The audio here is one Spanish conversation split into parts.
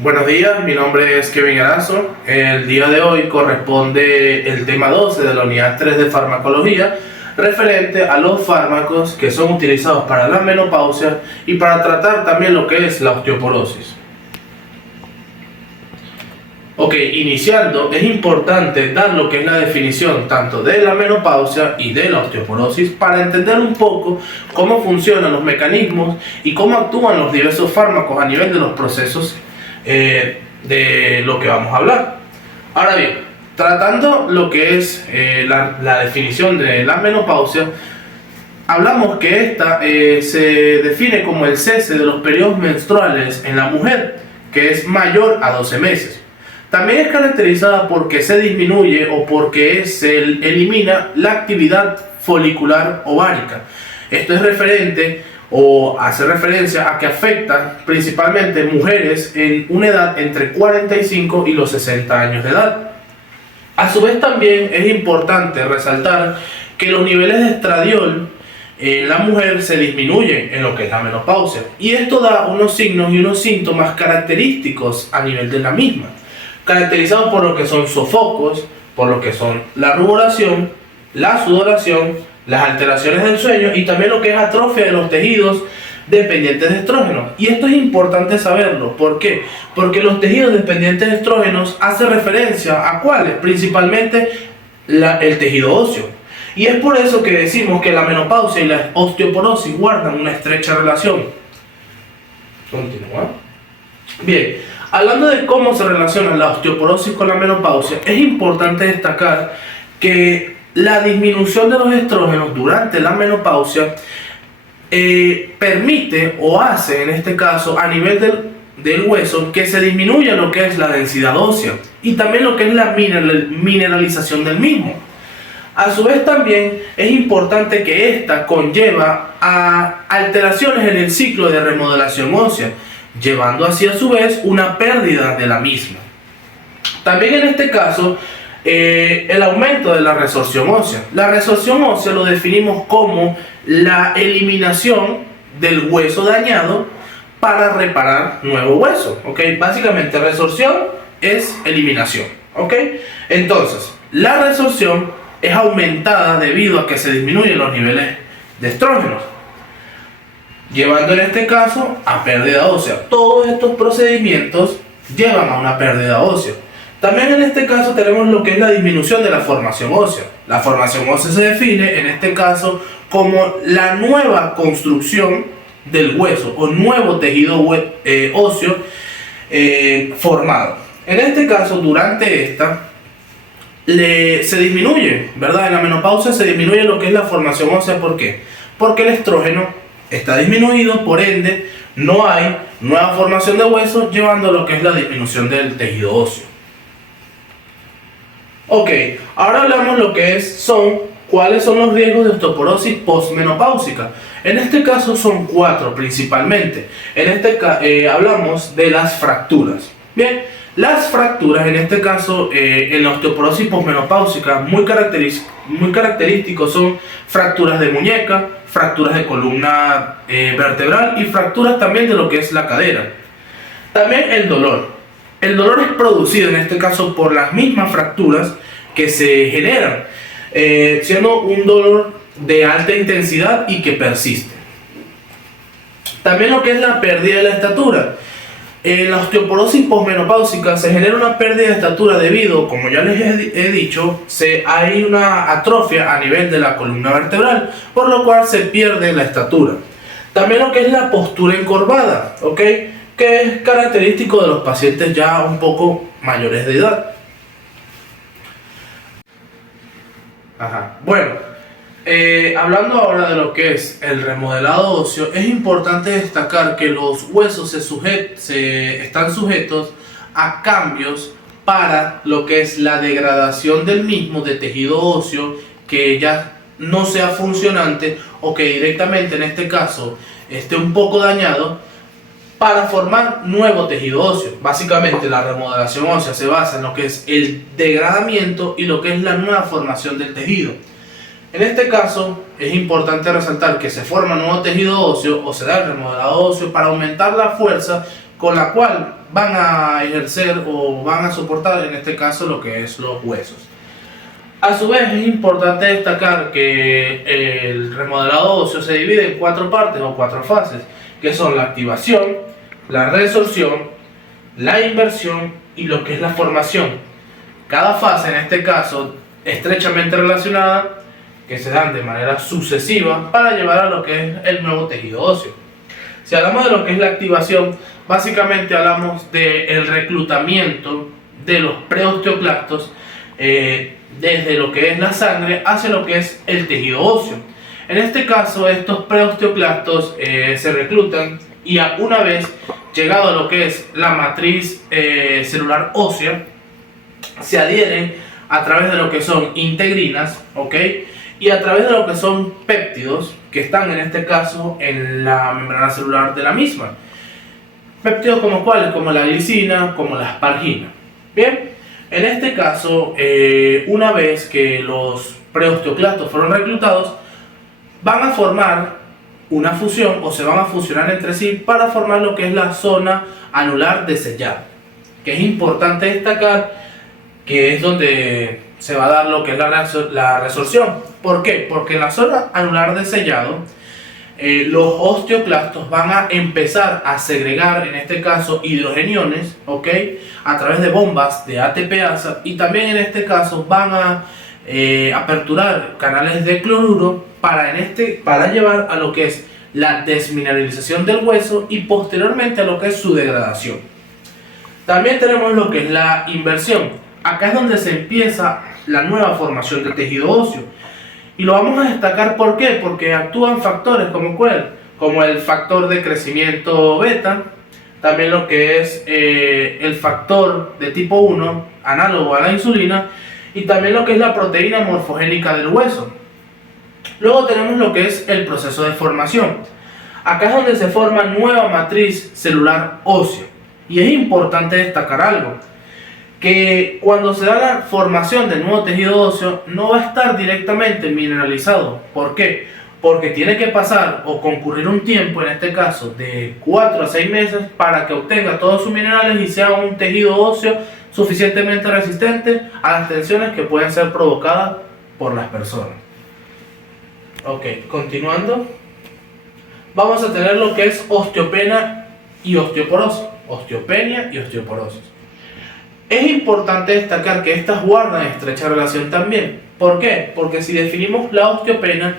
Buenos días, mi nombre es Kevin Arazo. El día de hoy corresponde el tema 12 de la unidad 3 de farmacología, referente a los fármacos que son utilizados para la menopausia y para tratar también lo que es la osteoporosis. Ok, iniciando, es importante dar lo que es la definición tanto de la menopausia y de la osteoporosis para entender un poco cómo funcionan los mecanismos y cómo actúan los diversos fármacos a nivel de los procesos de lo que vamos a hablar. Ahora bien, tratando lo que es la definición de la menopausia, hablamos que esta se define como el cese de los periodos menstruales en la mujer, que es mayor a 12 meses. También es caracterizada porque se disminuye o porque se elimina la actividad folicular ovárica. Esto es referente o hace referencia a que afecta principalmente mujeres en una edad entre 45 y los 60 años de edad. A su vez también es importante resaltar que los niveles de estradiol en la mujer se disminuyen en lo que es la menopausia, y esto da unos signos y unos síntomas característicos a nivel de la misma, caracterizados por lo que son sofocos, por lo que son la ruboración, la sudoración, las alteraciones del sueño y también lo que es atrofia de los tejidos dependientes de estrógenos. Y esto es importante saberlo. ¿Por qué? Porque los tejidos dependientes de estrógenos hacen referencia a cuáles, principalmente el tejido óseo. Y es por eso que decimos que la menopausia y la osteoporosis guardan una estrecha relación. Continúa. Bien, hablando de cómo se relaciona la osteoporosis con la menopausia, es importante destacar que la disminución de los estrógenos durante la menopausia permite o hace, en este caso, a nivel del hueso, que se disminuya lo que es la densidad ósea y también lo que es la mineralización del mismo. A su vez también es importante que esta conlleva a alteraciones en el ciclo de remodelación ósea, llevando así a su vez una pérdida de la misma. También en este caso, el aumento de la resorción ósea. La resorción ósea lo definimos como la eliminación del hueso dañado para reparar nuevo hueso. ¿Okay? Básicamente resorción es eliminación. ¿Okay? Entonces, la resorción es aumentada debido a que se disminuyen los niveles de estrógenos, llevando en este caso a pérdida ósea. Todos estos procedimientos llevan a una pérdida ósea. También en este caso tenemos lo que es la disminución de la formación ósea. La formación ósea se define en este caso como la nueva construcción del hueso o nuevo tejido óseo formado. En este caso, durante esta se disminuye, ¿verdad? En la menopausia se disminuye lo que es la formación ósea. ¿Por qué? Porque el estrógeno está disminuido, por ende no hay nueva formación de hueso, llevando a lo que es la disminución del tejido óseo. Ok, ahora hablamos lo que cuáles son los riesgos de osteoporosis postmenopáusica. En este caso son 4 principalmente. En este caso hablamos de las fracturas. Bien, las fracturas en este caso en la osteoporosis postmenopáusica muy característicos son fracturas de muñeca, fracturas de columna vertebral y fracturas también de lo que es la cadera. También el dolor. El dolor es producido en este caso por las mismas fracturas que se generan, siendo un dolor de alta intensidad y que persiste. También lo que es la pérdida de la estatura. En la osteoporosis postmenopáusica se genera una pérdida de estatura debido, como ya les he dicho, hay una atrofia a nivel de la columna vertebral, por lo cual se pierde la estatura. También lo que es la postura encorvada, ¿ok? Que es característico de los pacientes ya un poco mayores de edad. Bueno, hablando ahora de lo que es el remodelado óseo, es importante destacar que los huesos están sujetos a cambios para lo que es la degradación del mismo de tejido óseo que ya no sea funcionante o que directamente en este caso esté un poco dañado, para formar nuevo tejido óseo. Básicamente la remodelación ósea se basa en lo que es el degradamiento y lo que es la nueva formación del tejido. En este caso es importante resaltar que se forma nuevo tejido óseo o se da el remodelado óseo para aumentar la fuerza con la cual van a ejercer o van a soportar en este caso lo que es los huesos. A su vez es importante destacar que el remodelado óseo se divide en 4 partes o 4 fases, que son la activación, la resorción, la inversión y lo que es la formación. Cada fase en este caso estrechamente relacionada, que se dan de manera sucesiva para llevar a lo que es el nuevo tejido óseo. Si hablamos de lo que es la activación, básicamente hablamos del reclutamiento de los preosteoclastos desde lo que es la sangre hacia lo que es el tejido óseo. En este caso, estos preosteoclastos se reclutan y una vez llegado a lo que es la matriz celular ósea, se adhieren a través de lo que son integrinas, ¿ok? Y a través de lo que son péptidos, que están en este caso en la membrana celular de la misma. Péptidos como cuáles, como la glicina, como la aspargina. Bien, en este caso, una vez que los preosteoclastos fueron reclutados, van a formar una fusión o se van a fusionar entre sí para formar lo que es la zona anular de sellado, que es importante destacar que es donde se va a dar lo que es la resorción. ¿Por qué? Porque en la zona anular de sellado los osteoclastos van a empezar a segregar, en este caso, hidrogeniones, ¿ok? A través de bombas de ATPasa, y también en este caso van a aperturar canales de cloruro para llevar a lo que es la desmineralización del hueso y posteriormente a lo que es su degradación. También tenemos lo que es la inversión. Acá es donde se empieza la nueva formación del tejido óseo. Y lo vamos a destacar, ¿por qué? Porque actúan factores como el factor de crecimiento beta, también lo que es el factor de tipo 1, análogo a la insulina, y también lo que es la proteína morfogénica del hueso. Luego tenemos lo que es el proceso de formación. Acá es donde se forma nueva matriz celular ósea. Y es importante destacar algo, que cuando se da la formación del nuevo tejido óseo no va a estar directamente mineralizado. ¿Por qué? Porque tiene que pasar o concurrir un tiempo, en este caso de 4 a 6 meses, para que obtenga todos sus minerales y sea un tejido óseo suficientemente resistente a las tensiones que pueden ser provocadas por las personas. Ok, continuando, vamos a tener lo que es osteopenia y osteoporosis. Osteopenia y osteoporosis. Es importante destacar que estas guardan estrecha relación también. ¿Por qué? Porque si definimos la osteopenia,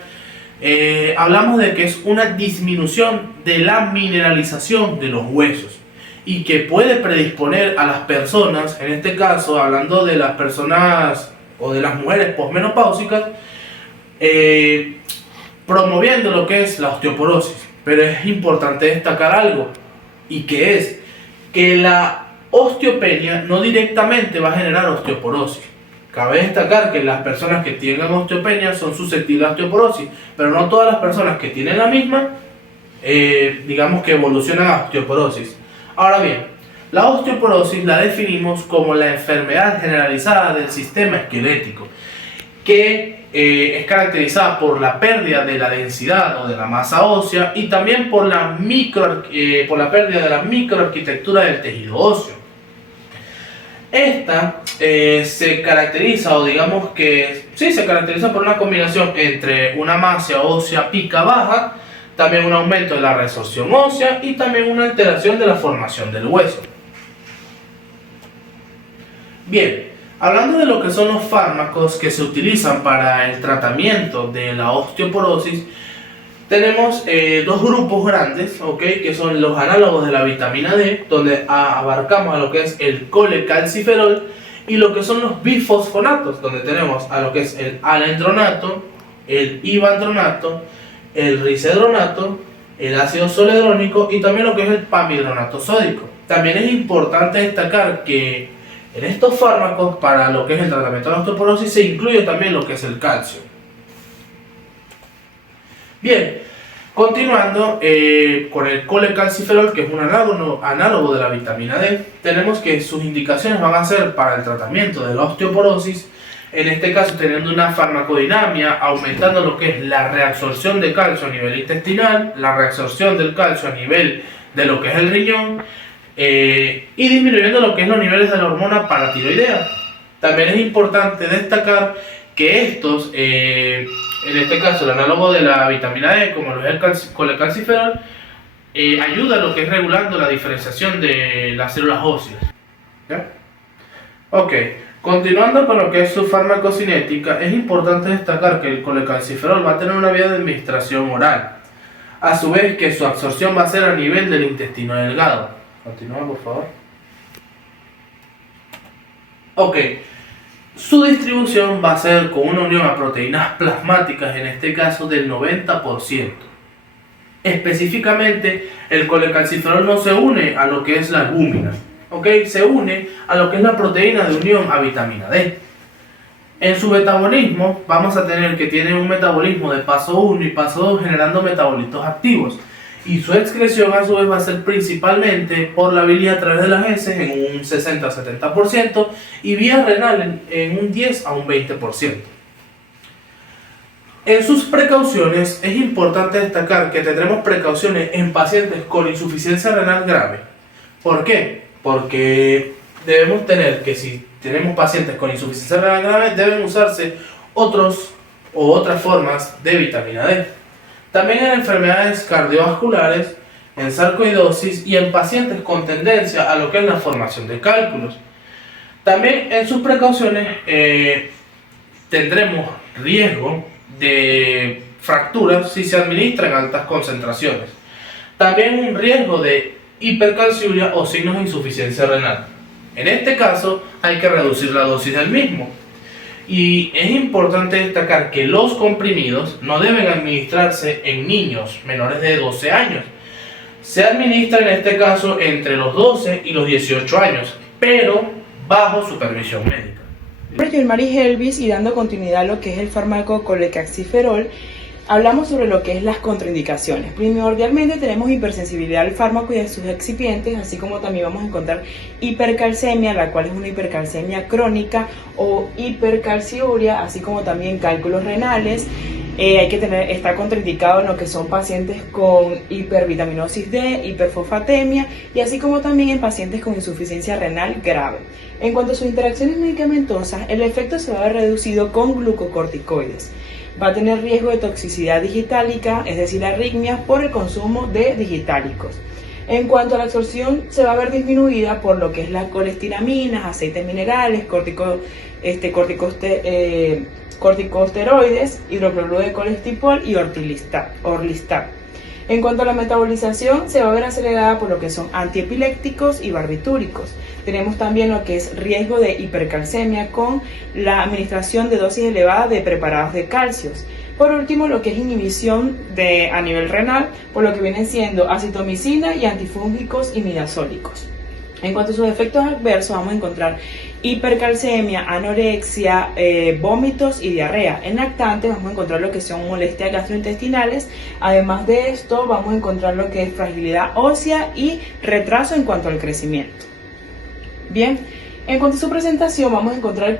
hablamos de que es una disminución de la mineralización de los huesos y que puede predisponer a las personas, en este caso hablando de las personas o de las mujeres posmenopáusicas, promoviendo lo que es la osteoporosis. Pero es importante destacar algo, y que es que la osteopenia no directamente va a generar osteoporosis. Cabe destacar que las personas que tienen osteopenia son susceptibles a osteoporosis, pero no todas las personas que tienen la misma, digamos que evolucionan a osteoporosis. Ahora bien, la osteoporosis la definimos como la enfermedad generalizada del sistema esquelético, que es caracterizada por la pérdida de la densidad o de la masa ósea y también por la pérdida de la microarquitectura del tejido óseo. Esta se caracteriza, o digamos que sí, se caracteriza por una combinación entre una masa ósea pica baja, también un aumento de la resorción ósea y también una alteración de la formación del hueso. Bien, hablando de lo que son los fármacos que se utilizan para el tratamiento de la osteoporosis, tenemos dos grupos grandes, ¿okay? Que son los análogos de la vitamina D, donde abarcamos a lo que es el colecalciferol, y lo que son los bifosfonatos, donde tenemos a lo que es el alendronato, el ivandronato, el risedronato, el ácido zoledrónico y también lo que es el pamidronato sódico. También es importante destacar que en estos fármacos, para lo que es el tratamiento de la osteoporosis, se incluye también lo que es el calcio. Bien, continuando con el colecalciferol, que es un análogo de la vitamina D, tenemos que sus indicaciones van a ser para el tratamiento de la osteoporosis, en este caso teniendo una farmacodinamia, aumentando lo que es la reabsorción de calcio a nivel intestinal, la reabsorción del calcio a nivel de lo que es el riñón, y disminuyendo lo que es los niveles de la hormona paratiroidea. También es importante destacar que estos, en este caso el análogo de la vitamina D, como lo es el colecalciferol, ayuda a lo que es regulando la diferenciación de las células óseas. ¿Ya? Ok, continuando con lo que es su farmacocinética, es importante destacar que el colecalciferol va a tener una vía de administración oral, a su vez que su absorción va a ser a nivel del intestino delgado. Continúa, por favor. Ok, su distribución va a ser con una unión a proteínas plasmáticas, en este caso del 90%. Específicamente, el colecalciferol no se une a lo que es la albúmina, ¿ok? Se une a lo que es la proteína de unión a vitamina D. En su metabolismo vamos a tener que tiene un metabolismo de paso 1 y paso 2 generando metabolitos activos, y su excreción a su vez va a ser principalmente por la bilis a través de las heces en un 60-70% y vía renal en un 10 a un 20%. En sus precauciones es importante destacar que tendremos precauciones en pacientes con insuficiencia renal grave. ¿Por qué? Porque debemos tener que si tenemos pacientes con insuficiencia renal grave deben usarse otras formas de vitamina D. También en enfermedades cardiovasculares, en sarcoidosis y en pacientes con tendencia a lo que es la formación de cálculos. También en sus precauciones tendremos riesgo de fracturas si se administra en altas concentraciones. También un riesgo de hipercalciuria o signos de insuficiencia renal. En este caso hay que reducir la dosis del mismo. Y es importante destacar que los comprimidos no deben administrarse en niños menores de 12 años. Se administra en este caso entre los 12 y los 18 años, pero bajo supervisión médica. Soy Mari Helvis y dando continuidad a lo que es el fármaco colecalciferol, hablamos sobre lo que es las contraindicaciones. Primordialmente tenemos hipersensibilidad al fármaco y a sus excipientes, así como también vamos a encontrar hipercalcemia, la cual es una hipercalcemia crónica, o hipercalciuria, así como también cálculos renales. Está contraindicado en lo que son pacientes con hipervitaminosis D, hiperfosfatemia y así como también en pacientes con insuficiencia renal grave. En cuanto a sus interacciones medicamentosas, el efecto se va a ver reducido con glucocorticoides. Va a tener riesgo de toxicidad digitálica, es decir, arritmias por el consumo de digitálicos. En cuanto a la absorción, se va a ver disminuida por lo que es las colesteraminas, aceites minerales, corticosteroides, hidrocloruro de colestipol y orlistat. En cuanto a la metabolización, se va a ver acelerada por lo que son antiepilépticos y barbitúricos. Tenemos también lo que es riesgo de hipercalcemia con la administración de dosis elevadas de preparados de calcios. Por último, lo que es inhibición a nivel renal, por lo que vienen siendo acitromicina y antifúngicos y midazólicos. En cuanto a sus efectos adversos, vamos a encontrar hipercalcemia, anorexia, vómitos y diarrea. En lactantes vamos a encontrar lo que son molestias gastrointestinales. Además de esto, vamos a encontrar lo que es fragilidad ósea y retraso en cuanto al crecimiento. Bien, en cuanto a su presentación, vamos a encontrar el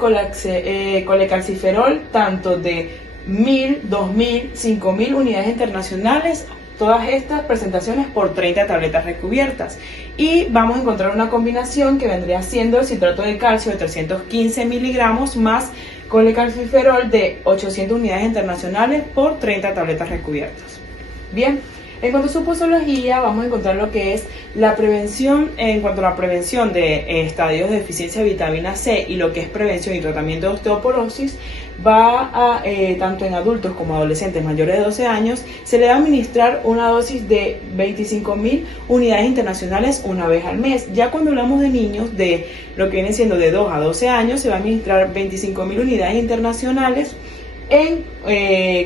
colecalciferol tanto de 1000, 2000, 5000 unidades internacionales. Todas estas presentaciones por 30 tabletas recubiertas. Y vamos a encontrar una combinación que vendría siendo el citrato de calcio de 315 miligramos más colecalciferol de 800 unidades internacionales por 30 tabletas recubiertas. Bien, en cuanto a su posología, vamos a encontrar lo que es la prevención, en cuanto a la prevención de estadios de deficiencia de vitamina C y lo que es prevención y tratamiento de osteoporosis, tanto en adultos como adolescentes mayores de 12 años, se le va a administrar una dosis de 25.000 unidades internacionales una vez al mes. Ya cuando hablamos de niños de lo que viene siendo de 2 a 12 años, se va a administrar 25.000 unidades internacionales en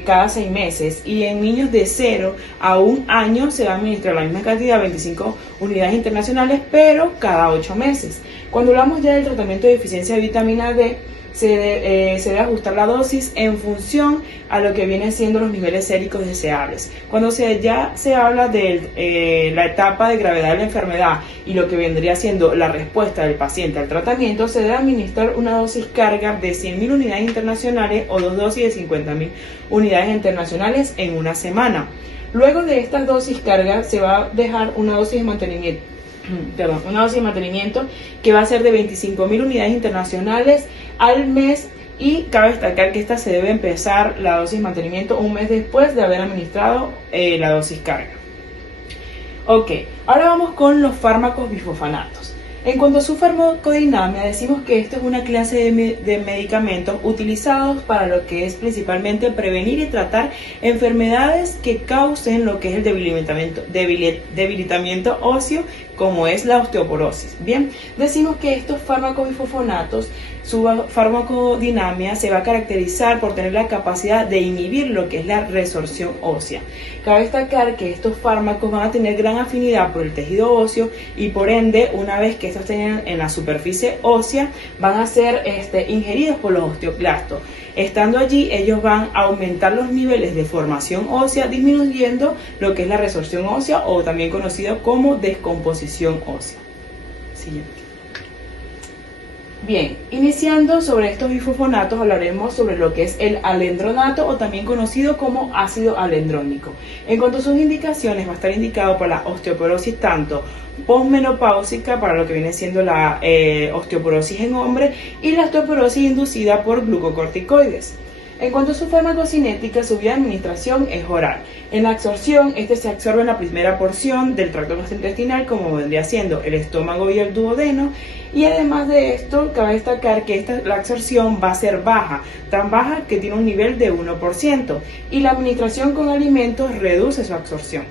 cada 6 meses, y en niños de 0 a 1 año se va a administrar la misma cantidad, 25 unidades internacionales, pero cada 8 meses. Cuando hablamos ya del tratamiento de deficiencia de vitamina D, se debe ajustar la dosis en función a lo que vienen siendo los niveles séricos deseables. Cuando ya se habla de la etapa de gravedad de la enfermedad y lo que vendría siendo la respuesta del paciente al tratamiento, se debe administrar una dosis carga de 100.000 unidades internacionales o 2 dosis de 50.000 unidades internacionales en una semana. Luego de estas dosis carga se va a dejar una dosis de mantenimiento perdón, una dosis de mantenimiento que va a ser de 25.000 unidades internacionales al mes, y cabe destacar que esta se debe empezar la dosis de mantenimiento un mes después de haber administrado la dosis carga. Ok, ahora vamos con los fármacos bifosfanatos. En cuanto a su farmacodinámica, decimos que esto es una clase de medicamentos utilizados para lo que es principalmente prevenir y tratar enfermedades que causen lo que es el debilitamiento óseo, como es la osteoporosis. Bien, decimos que estos fármacos bifosfonatos, su farmacodinámica se va a caracterizar por tener la capacidad de inhibir lo que es la resorción ósea. Cabe destacar que estos fármacos van a tener gran afinidad por el tejido óseo y por ende, una vez que estos estén en la superficie ósea, van a ser ingeridos por los osteoclastos. Estando allí, ellos van a aumentar los niveles de formación ósea, disminuyendo lo que es la resorción ósea, o también conocido como descomposición ósea. Siguiente. Bien, iniciando sobre estos bifosfonatos, hablaremos sobre lo que es el alendronato, o también conocido como ácido alendrónico. En cuanto a sus indicaciones, va a estar indicado para la osteoporosis tanto posmenopáusica, para lo que viene siendo la osteoporosis en hombre, y la osteoporosis inducida por glucocorticoides. En cuanto a su farmacocinética, su vía de administración es oral. En la absorción, se absorbe en la primera porción del tracto gastrointestinal, como vendría siendo el estómago y el duodeno. Y además de esto, cabe destacar que la absorción va a ser baja, tan baja que tiene un nivel de 1%, y la administración con alimentos reduce su absorción.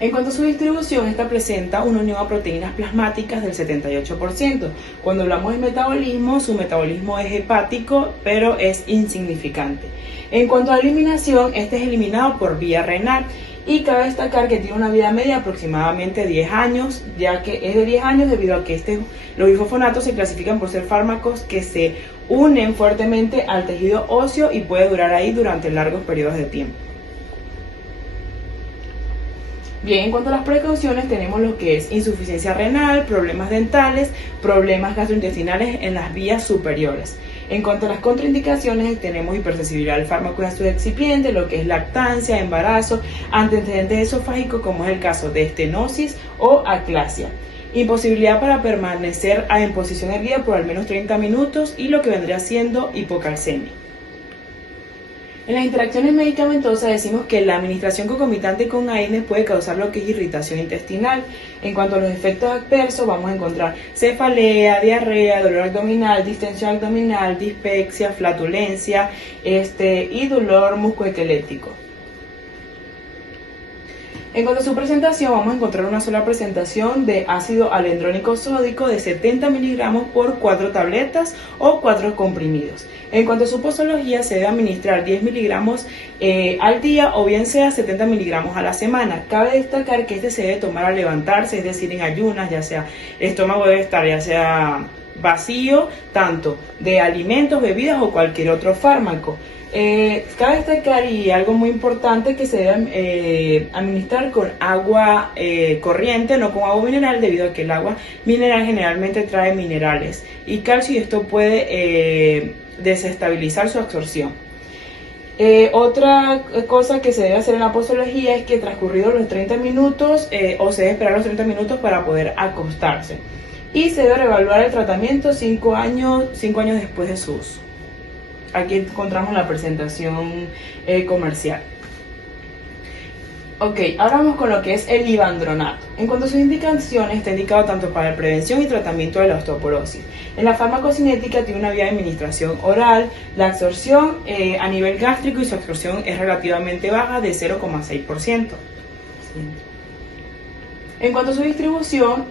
En cuanto a su distribución, esta presenta una unión a proteínas plasmáticas del 78%. Cuando hablamos de metabolismo, su metabolismo es hepático, pero es insignificante. En cuanto a la eliminación, es eliminado por vía renal, y cabe destacar que tiene una vida media de aproximadamente 10 años, ya que es de 10 años debido a que los bifosfonatos se clasifican por ser fármacos que se unen fuertemente al tejido óseo y puede durar ahí durante largos periodos de tiempo. Bien, en cuanto a las precauciones, tenemos lo que es insuficiencia renal, problemas dentales, problemas gastrointestinales en las vías superiores. En cuanto a las contraindicaciones, tenemos hipersensibilidad al fármaco excipiente, lo que es lactancia, embarazo, antecedentes esofágicos, como es el caso de estenosis o aclasia. Imposibilidad para permanecer en posición erguida por al menos 30 minutos y lo que vendría siendo hipocalcemia. En las interacciones medicamentosas decimos que la administración concomitante con AINES puede causar lo que es irritación intestinal. En cuanto a los efectos adversos, vamos a encontrar cefalea, diarrea, dolor abdominal, distensión abdominal, dispepsia, flatulencia y dolor musculoesquelético. En cuanto a su presentación, vamos a encontrar una sola presentación de ácido alendrónico sódico de 70 miligramos por 4 tabletas o 4 comprimidos. En cuanto a su posología, se debe administrar 10 miligramos al día, o bien sea 70 miligramos a la semana. Cabe destacar que se debe tomar al levantarse, es decir, en ayunas, ya sea el estómago debe estar ya sea vacío, tanto de alimentos, bebidas o cualquier otro fármaco. Cabe destacar, y algo muy importante, que se debe administrar con agua corriente, no con agua mineral, debido a que el agua mineral generalmente trae minerales y calcio, y esto puede desestabilizar su absorción. Otra cosa que se debe hacer en la posología es que transcurridos los 30 minutos, o se debe esperar los 30 minutos para poder acostarse, y se debe reevaluar el tratamiento 5 años después de su uso. Aquí encontramos la presentación comercial. Ok, ahora vamos con lo que es el ivandronato. En cuanto a sus indicaciones, está indicado tanto para la prevención y tratamiento de la osteoporosis. En la farmacocinética tiene una vía de administración oral, la absorción a nivel gástrico, y su absorción es relativamente baja, de 0,6%. En cuanto a su distribución,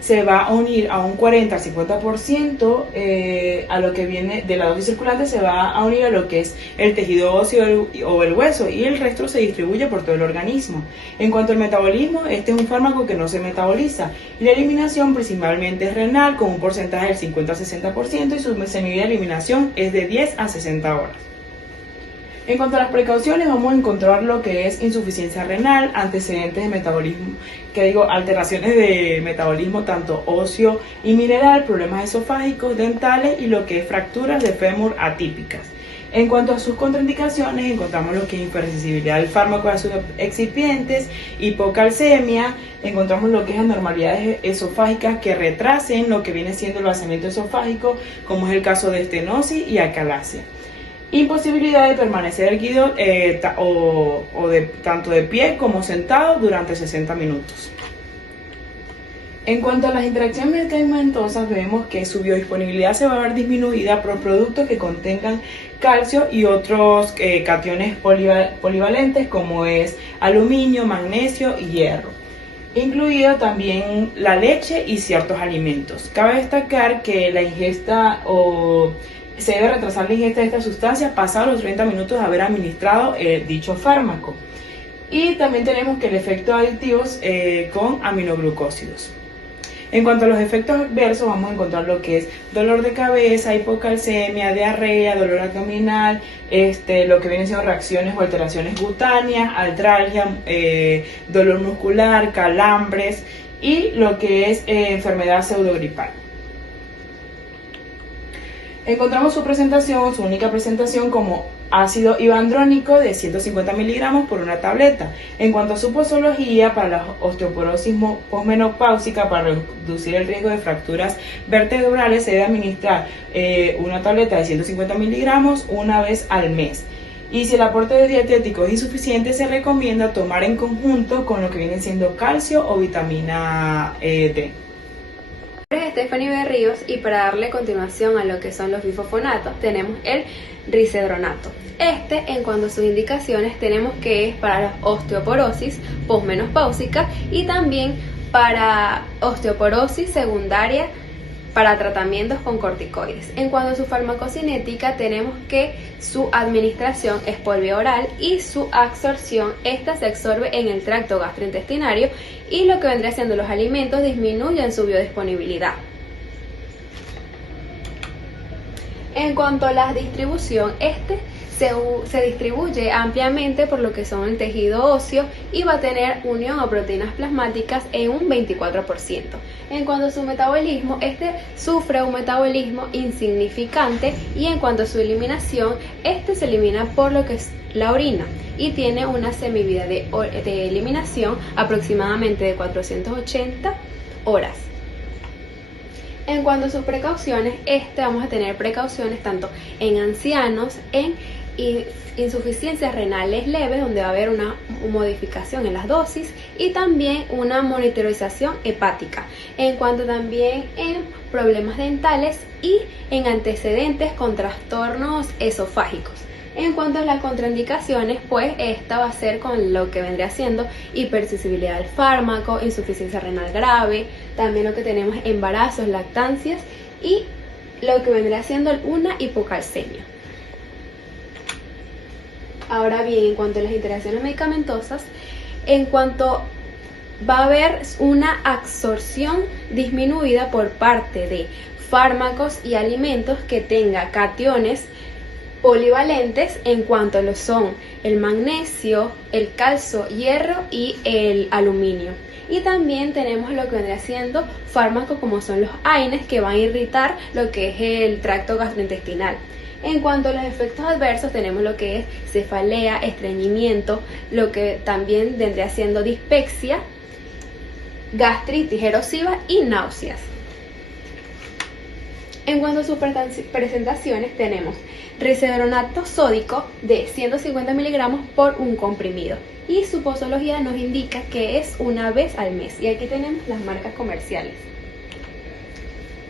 se va a unir a un 40 al 50% a lo que viene de la dosis circulante, se va a unir a lo que es el tejido óseo o el hueso, y el resto se distribuye por todo el organismo. En cuanto al metabolismo, es un fármaco que no se metaboliza, y la eliminación principalmente es renal, con un porcentaje del 50 al 60%, y su semivida de eliminación es de 10 a 60 horas. En cuanto a las precauciones, vamos a encontrar lo que es insuficiencia renal, antecedentes de metabolismo, alteraciones de metabolismo tanto óseo y mineral, problemas esofágicos, dentales, y lo que es fracturas de fémur atípicas. En cuanto a sus contraindicaciones, encontramos lo que es hipersensibilidad al fármaco a sus excipientes, hipocalcemia, encontramos lo que es anormalidades esofágicas que retrasen lo que viene siendo el vaciamiento esofágico, como es el caso de estenosis y acalasia. Imposibilidad de permanecer erguido tanto de pie como sentado durante 60 minutos. En cuanto a las interacciones medicamentosas, vemos que su biodisponibilidad se va a ver disminuida por productos que contengan calcio y otros cationes polivalentes como es aluminio, magnesio y hierro, incluido también la leche y ciertos alimentos. Cabe destacar que la ingesta se debe retrasar la ingesta de esta sustancia pasados los 30 minutos de haber administrado dicho fármaco. Y también tenemos que el efecto aditivos con aminoglucósidos. En cuanto a los efectos adversos, vamos a encontrar lo que es dolor de cabeza, hipocalcemia, diarrea, dolor abdominal, lo que vienen siendo reacciones o alteraciones cutáneas, artralgia, dolor muscular, calambres y lo que es enfermedad pseudogripal. Encontramos su única presentación como ácido ibandrónico de 150 miligramos por una tableta. En cuanto a su posología, para la osteoporosis posmenopáusica, para reducir el riesgo de fracturas vertebrales, se debe administrar una tableta de 150 miligramos una vez al mes. Y si el aporte de dietético es insuficiente, se recomienda tomar en conjunto con lo que viene siendo calcio o vitamina D. Stephanie Berríos, y para darle continuación a lo que son los bifosfonatos tenemos el risedronato. En cuanto a sus indicaciones tenemos que es para la osteoporosis posmenopáusica y también para osteoporosis secundaria para tratamientos con corticoides. En cuanto a su farmacocinética tenemos que su administración es por vía oral y su absorción, se absorbe en el tracto gastrointestinario y lo que vendría siendo los alimentos disminuyen su biodisponibilidad. En cuanto a la distribución, se distribuye ampliamente por lo que son el tejido óseo y va a tener unión a proteínas plasmáticas en un 24%. En cuanto a su metabolismo, sufre un metabolismo insignificante y en cuanto a su eliminación, se elimina por lo que es la orina y tiene una semivida de eliminación aproximadamente de 480 horas. En cuanto a sus precauciones, vamos a tener precauciones tanto en ancianos, en insuficiencias renales leves, donde va a haber una modificación en las dosis y también una monitorización hepática. En cuanto también en problemas dentales y en antecedentes con trastornos esofágicos. En cuanto a las contraindicaciones, pues esta va a ser con lo que vendría siendo hipersensibilidad al fármaco, insuficiencia renal grave, también lo que tenemos embarazos, lactancias y lo que vendría siendo una hipocalcemia. Ahora bien, en cuanto a las interacciones medicamentosas, va a haber una absorción disminuida por parte de fármacos y alimentos que tenga cationes polivalentes en cuanto a lo son el magnesio, el calcio, hierro y el aluminio. Y también tenemos lo que vendría siendo fármacos como son los AINES, que van a irritar lo que es el tracto gastrointestinal. En cuanto a los efectos adversos, tenemos lo que es cefalea, estreñimiento, lo que también vendría siendo dispepsia, gastritis erosiva y náuseas. En cuanto a sus presentaciones, tenemos risedronato sódico de 150 miligramos por un comprimido y su posología nos indica que es una vez al mes, y aquí tenemos las marcas comerciales.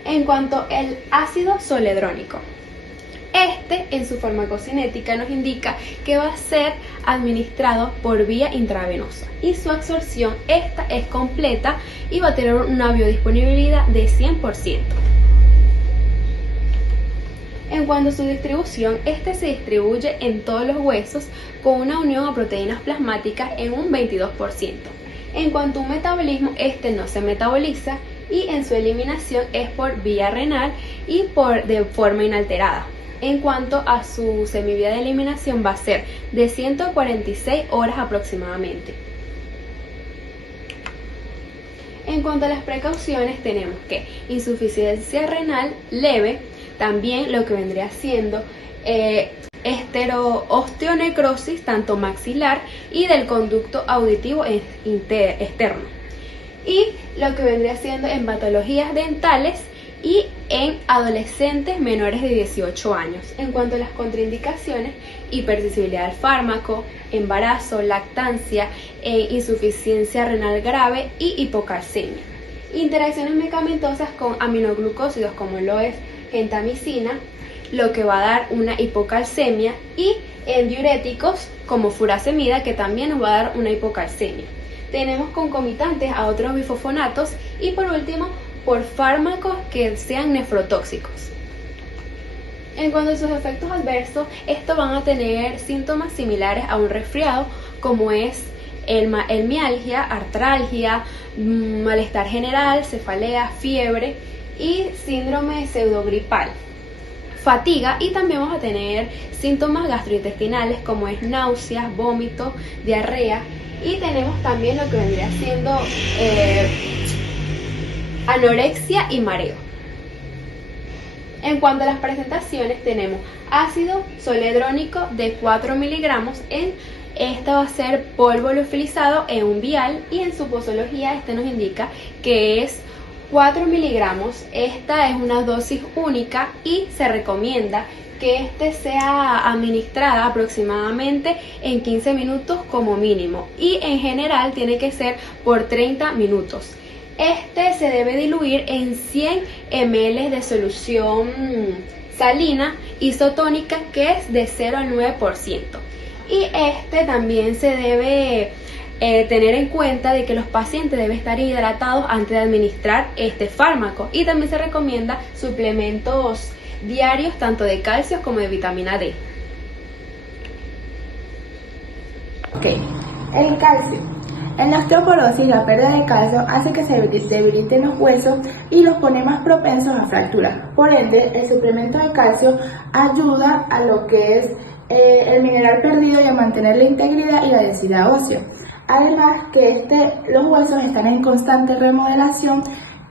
En cuanto al ácido zoledrónico, en su farmacocinética nos indica que va a ser administrado por vía intravenosa y su absorción es completa y va a tener una biodisponibilidad de 100%. En cuanto a su distribución, se distribuye en todos los huesos con una unión a proteínas plasmáticas en un 22%. En cuanto a un metabolismo, no se metaboliza y en su eliminación es por vía renal y de forma inalterada. En cuanto a su semivía de eliminación, va a ser de 146 horas aproximadamente. En cuanto a las precauciones, tenemos que insuficiencia renal leve, también lo que vendría siendo osteonecrosis tanto maxilar y del conducto auditivo externo, y lo que vendría siendo en patologías dentales y en adolescentes menores de 18 años. En cuanto a las contraindicaciones, hipersensibilidad al fármaco, embarazo, lactancia, insuficiencia renal grave y hipocalcemia. Interacciones medicamentosas con aminoglucósidos como lo es gentamicina, lo que va a dar una hipocalcemia, y en diuréticos como furosemida, que también nos va a dar una hipocalcemia. Tenemos concomitantes a otros bifosfonatos, y por último, por fármacos que sean nefrotóxicos. En cuanto a sus efectos adversos, estos van a tener síntomas similares a un resfriado, como es el mialgia, artralgia, malestar general, cefalea, fiebre y síndrome pseudogripal, fatiga, y también vamos a tener síntomas gastrointestinales como es náuseas, vómito, diarrea, y tenemos también lo que vendría siendo anorexia y mareo. En cuanto a las presentaciones, tenemos ácido zoledrónico de 4 miligramos. Esta va a ser polvo liofilizado en un vial, y en su posología nos indica que es 4 miligramos. Esta es una dosis única y se recomienda que sea administrada aproximadamente en 15 minutos como mínimo, y en general tiene que ser por 30 minutos. Se debe diluir en 100 ml de solución salina isotónica, que es de 0 al 9%. Y también se debe tener en cuenta de que los pacientes deben estar hidratados antes de administrar este fármaco, y también se recomienda suplementos diarios tanto de calcio como de vitamina D. Ok, el calcio. En la osteoporosis, la pérdida de calcio hace que se debiliten los huesos y los pone más propensos a fracturas. Por ende, el suplemento de calcio ayuda a lo que es el mineral perdido y a mantener la integridad y la densidad ósea. Además que los huesos están en constante remodelación,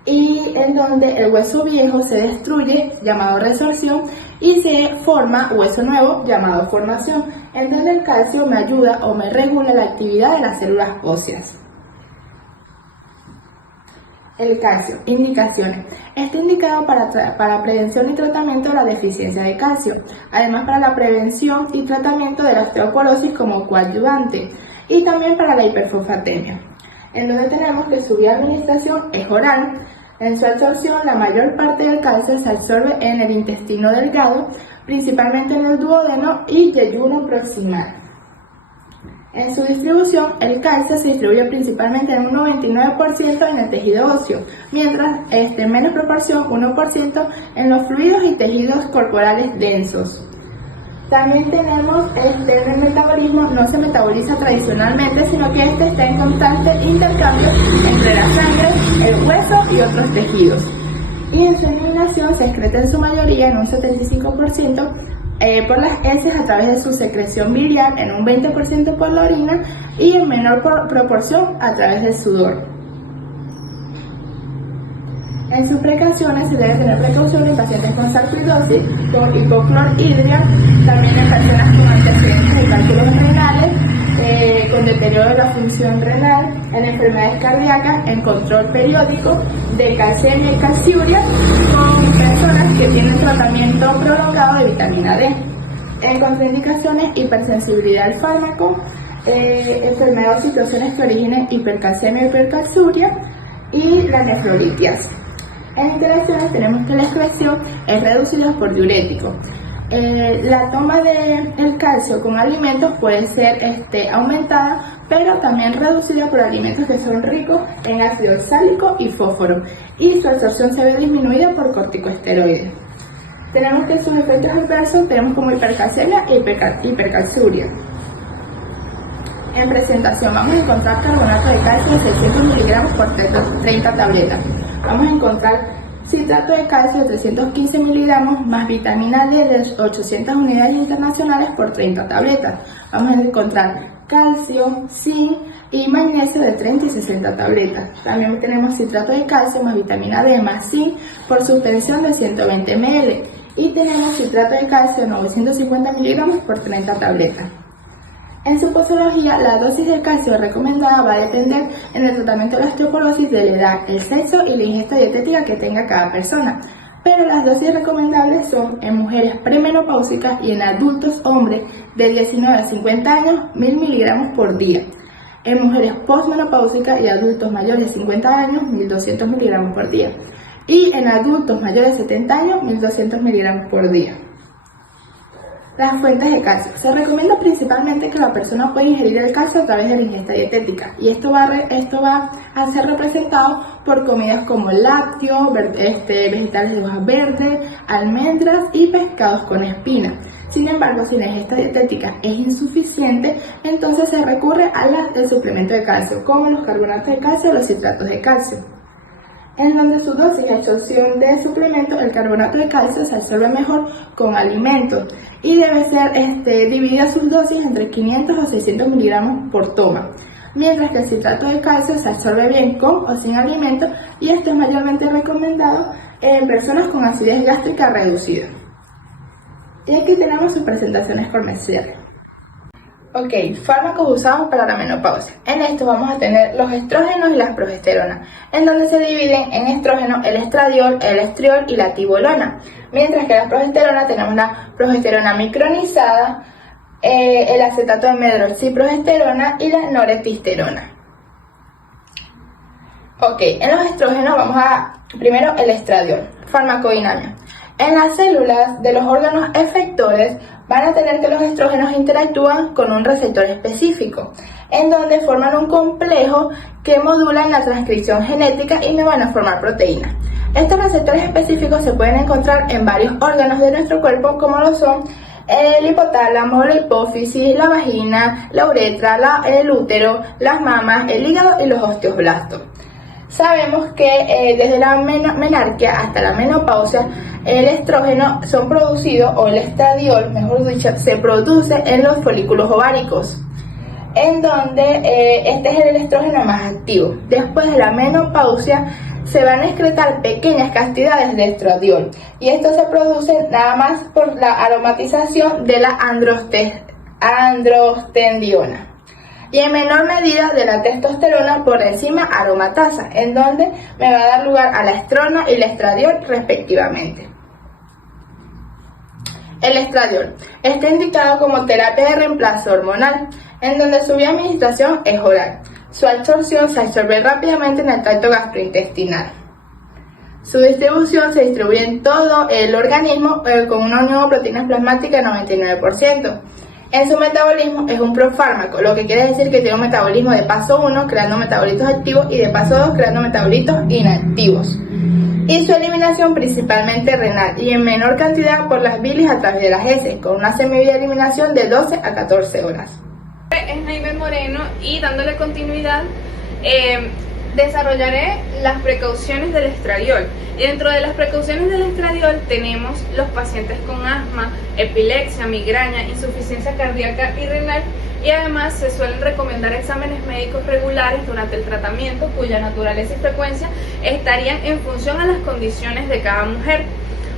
y en donde el hueso viejo se destruye, llamado resorción, y se forma hueso nuevo, llamado formación, en donde el calcio me ayuda o me regula la actividad de las células óseas. El calcio. Indicaciones. Está indicado para prevención y tratamiento de la deficiencia de calcio, además para la prevención y tratamiento de la osteoporosis como coadyuvante, y también para la hiperfosfatemia, en donde tenemos que su vía de administración es oral. En su absorción, la mayor parte del calcio se absorbe en el intestino delgado, principalmente en el duodeno y yeyuno proximal. En su distribución, el calcio se distribuye principalmente en un 99% en el tejido óseo, mientras en menos proporción, 1%, en los fluidos y tejidos corporales densos. También tenemos en el metabolismo, no se metaboliza tradicionalmente, sino que está en constante intercambio entre la sangre, el hueso y otros tejidos. Y en su eliminación se excreta en su mayoría, en un 75%, por las heces a través de su secreción biliar, en un 20% por la orina, y en menor proporción a través del sudor. En sus precauciones se debe tener precaución en pacientes con sarcoidosis, con hipocloridria, también en personas con antecedentes de cálculos renales, con deterioro de la función renal, en enfermedades cardíacas, en control periódico de calcemia y calciuria, con personas que tienen tratamiento prolongado de vitamina D. En contraindicaciones, hipersensibilidad al fármaco, enfermedad o situaciones que originen hipercalcemia y hipercalciuria, y la nefrolitias. En interacciones tenemos que la excreción es reducida por diurético. La toma del calcio con alimentos puede ser aumentada, pero también reducida por alimentos que son ricos en ácido oxálico y fósforo, y su absorción se ve disminuida por corticosteroides. Tenemos que sus efectos adversos tenemos como hipercalcemia e hipercalciuria. En presentación vamos a encontrar carbonato de calcio de 600 miligramos por 30 tabletas. Vamos a encontrar citrato de calcio de 315 miligramos más vitamina D de 800 unidades internacionales por 30 tabletas. Vamos a encontrar calcio, zinc y magnesio de 30 y 60 tabletas. También tenemos citrato de calcio más vitamina D más zinc por suspensión de 120 ml. y tenemos citrato de calcio 950 miligramos por 30 tabletas. En su posología, la dosis de calcio recomendada va a depender en el tratamiento de la osteoporosis de la edad, el sexo y la ingesta dietética que tenga cada persona. Pero las dosis recomendables son en mujeres premenopáusicas y en adultos hombres de 19 a 50 años 1000 miligramos por día. En mujeres postmenopáusicas y adultos mayores de 50 años 1200 miligramos por día. Y en adultos mayores de 70 años 1200 miligramos por día. Las fuentes de calcio. Se recomienda principalmente que la persona pueda ingerir el calcio a través de la ingesta dietética y esto va a ser representado por comidas como lácteos, vegetales de hojas verdes, almendras y pescados con espinas. Sin embargo, si la ingesta dietética es insuficiente, entonces se recurre al suplemento de calcio, como los carbonatos de calcio o los citratos de calcio. En donde su dosis de absorción de suplemento, el carbonato de calcio se absorbe mejor con alimentos y debe ser dividida sus dosis entre 500 o 600 miligramos por toma, mientras que el citrato de calcio se absorbe bien con o sin alimentos y esto es mayormente recomendado en personas con acidez gástrica reducida. Y aquí tenemos sus presentaciones comerciales. Ok, fármacos usados para la menopausia. En esto vamos a tener los estrógenos y las progesteronas, en donde se dividen en estrógeno el estradiol, el estriol y la tibolona, mientras que la progesterona tenemos la progesterona micronizada, el acetato de medroxiprogesterona y la noretisterona. Ok, en los estrógenos vamos a primero el estradiol, farmacodinámico. En las células de los órganos efectores van a tener que los estrógenos interactúan con un receptor específico, en donde forman un complejo que modulan la transcripción genética y me van a formar proteínas. Estos receptores específicos se pueden encontrar en varios órganos de nuestro cuerpo, como lo son el hipotálamo, la hipófisis, la vagina, la uretra, el útero, las mamas, el hígado y los osteoblastos. Sabemos que desde la menarquia hasta la menopausia, el estrógeno son producidos, o el estradiol, mejor dicho, se produce en los folículos ováricos, en donde este es el estrógeno más activo. Después de la menopausia, se van a excretar pequeñas cantidades de estradiol, y esto se produce nada más por la aromatización de la androstendiona. Y en menor medida de la testosterona por enzima aromatasa, en donde me va a dar lugar a la estrona y la estradiol respectivamente. El estradiol está indicado como terapia de reemplazo hormonal, en donde su vía de administración es oral. Su absorción se absorbe rápidamente en el tracto gastrointestinal. Su distribución se distribuye en todo el organismo con una unión de proteínas plasmáticas de 99%. En su metabolismo es un profármaco, lo que quiere decir que tiene un metabolismo de paso 1 creando metabolitos activos y de paso 2 creando metabolitos inactivos. Y su eliminación principalmente renal y en menor cantidad por las bilis a través de las heces, con una semivía de eliminación de 12 a 14 horas. Es Naiber Moreno y dándole continuidad, desarrollaré las precauciones del estradiol. Y dentro de las precauciones del estradiol tenemos los pacientes con asma, epilepsia, migraña, insuficiencia cardíaca y renal, y además se suelen recomendar exámenes médicos regulares durante el tratamiento, cuya naturaleza y frecuencia estarían en función a las condiciones de cada mujer.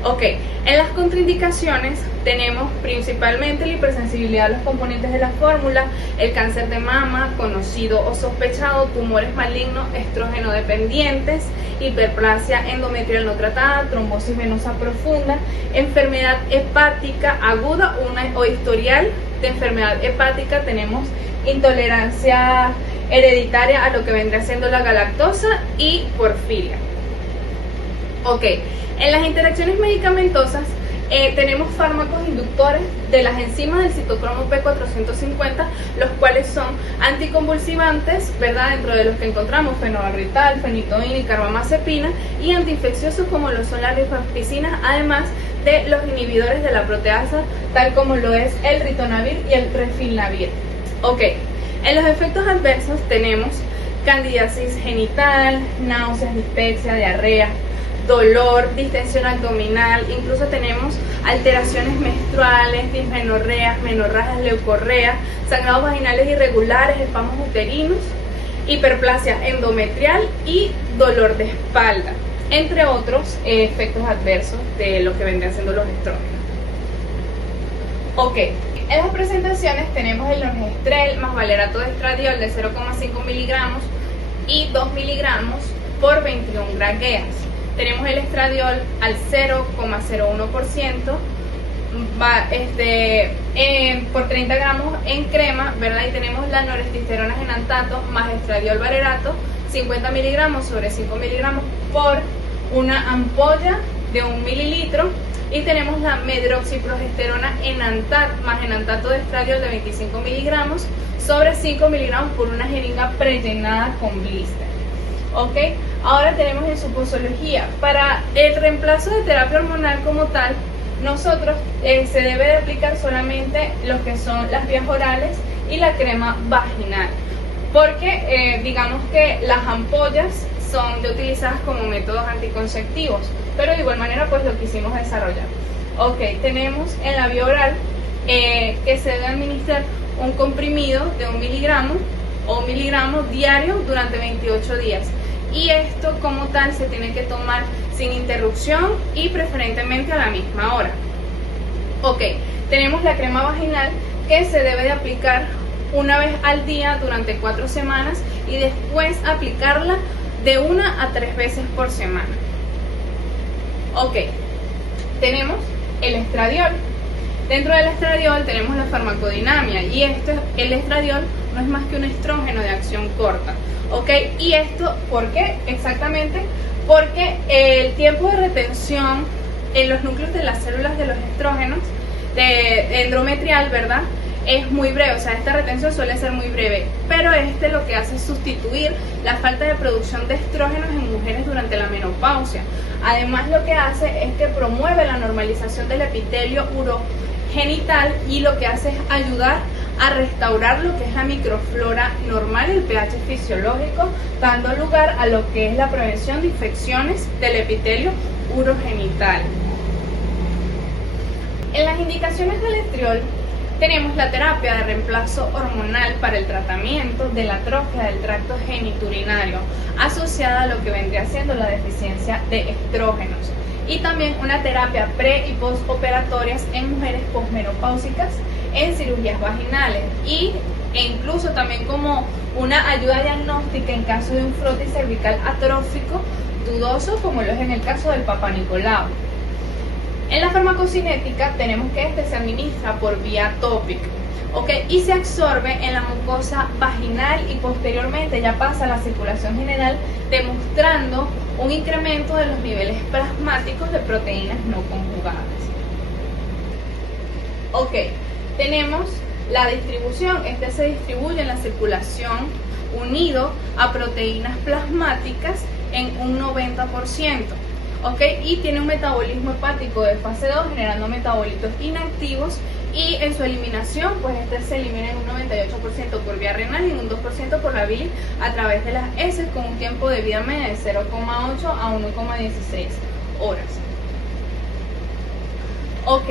Ok, en las contraindicaciones tenemos principalmente la hipersensibilidad a los componentes de la fórmula, el cáncer de mama, conocido o sospechado, tumores malignos, estrógeno dependientes, hiperplasia endometrial no tratada, trombosis venosa profunda, enfermedad hepática aguda o historial de enfermedad hepática, tenemos intolerancia hereditaria a lo que vendría siendo la galactosa y porfiria. Ok, en las interacciones medicamentosas tenemos fármacos inductores de las enzimas del citocromo P450, los cuales son anticonvulsivantes, ¿verdad? Dentro de los que encontramos fenobarbital, fenitoína y carbamazepina, y antiinfecciosos como lo son las rifampicina, además de los inhibidores de la proteasa, tal como lo es el ritonavir y el refilnavir. Ok, en los efectos adversos tenemos candidiasis genital, náuseas, dispepsia, diarrea, dolor, distensión abdominal, incluso tenemos alteraciones menstruales, dismenorreas, menorragias, leucorrea, sangrados vaginales irregulares, espasmos uterinos, hiperplasia endometrial y dolor de espalda. entre otros efectos adversos de lo que vendrían siendo los estrógenos. Ok, en las presentaciones tenemos el norgestrel más valerato de estradiol de 0,5 miligramos y 2 miligramos por 21 gragueas. Tenemos el estradiol al 0,01% por 30 gramos en crema, ¿verdad? Y tenemos la norestesterona enantato más estradiol valerato, 50 miligramos sobre 5 miligramos por una ampolla de 1 mililitro. Y tenemos la medroxiprogesterona más enantato de estradiol de 25 miligramos sobre 5 miligramos por una jeringa prellenada con blister. ¿Ok? Ahora tenemos en su posología. Para el reemplazo de terapia hormonal como tal, nosotros se debe de aplicar solamente lo que son las vías orales y la crema vaginal. Porque digamos que las ampollas son utilizadas como métodos anticonceptivos, pero de igual manera pues lo quisimos desarrollar. Ok, tenemos en la vía oral que se debe administrar un comprimido de 1 miligramo o 1 miligramo diario durante 28 días. Y esto como tal se tiene que tomar sin interrupción y preferentemente a la misma hora. Ok, tenemos la crema vaginal que se debe de aplicar una vez al día durante 4 semanas y después aplicarla de 1 a 3 veces por semana. Ok, tenemos el estradiol. Dentro del estradiol tenemos la farmacodinamia y el estradiol no es más que un estrógeno de acción corta. Ok, y esto, ¿por qué? Exactamente porque el tiempo de retención en los núcleos de las células de los estrógenos de endometrial, ¿verdad?, es muy breve, o sea, esta retención suele ser muy breve, pero lo que hace es sustituir la falta de producción de estrógenos en mujeres durante la menopausia. Además, lo que hace es que promueve la normalización del epitelio urogenital y lo que hace es ayudar a restaurar lo que es la microflora normal, el pH fisiológico, dando lugar a lo que es la prevención de infecciones del epitelio urogenital. En las indicaciones del estriol tenemos la terapia de reemplazo hormonal para el tratamiento de la atrofia del tracto genitourinario asociada a lo que vendría siendo la deficiencia de estrógenos, y también una terapia pre y postoperatorias en mujeres posmenopáusicas en cirugías vaginales e incluso también como una ayuda diagnóstica en caso de un frotis cervical atrófico dudoso, como lo es en el caso del Papa Nicolau. En la farmacocinética tenemos que se administra por vía tópica, ¿okay? Y se absorbe en la mucosa vaginal y posteriormente ya pasa a la circulación general, demostrando un incremento de los niveles plasmáticos de proteínas no conjugadas. Ok, tenemos la distribución. Se distribuye en la circulación unido a proteínas plasmáticas en un 90%. Okay, y tiene un metabolismo hepático de fase 2 generando metabolitos inactivos, y en su eliminación pues se elimina en un 98% por vía renal y en un 2% por la bilis a través de las heces, con un tiempo de vida media de 0,8 a 1,16 horas. Ok,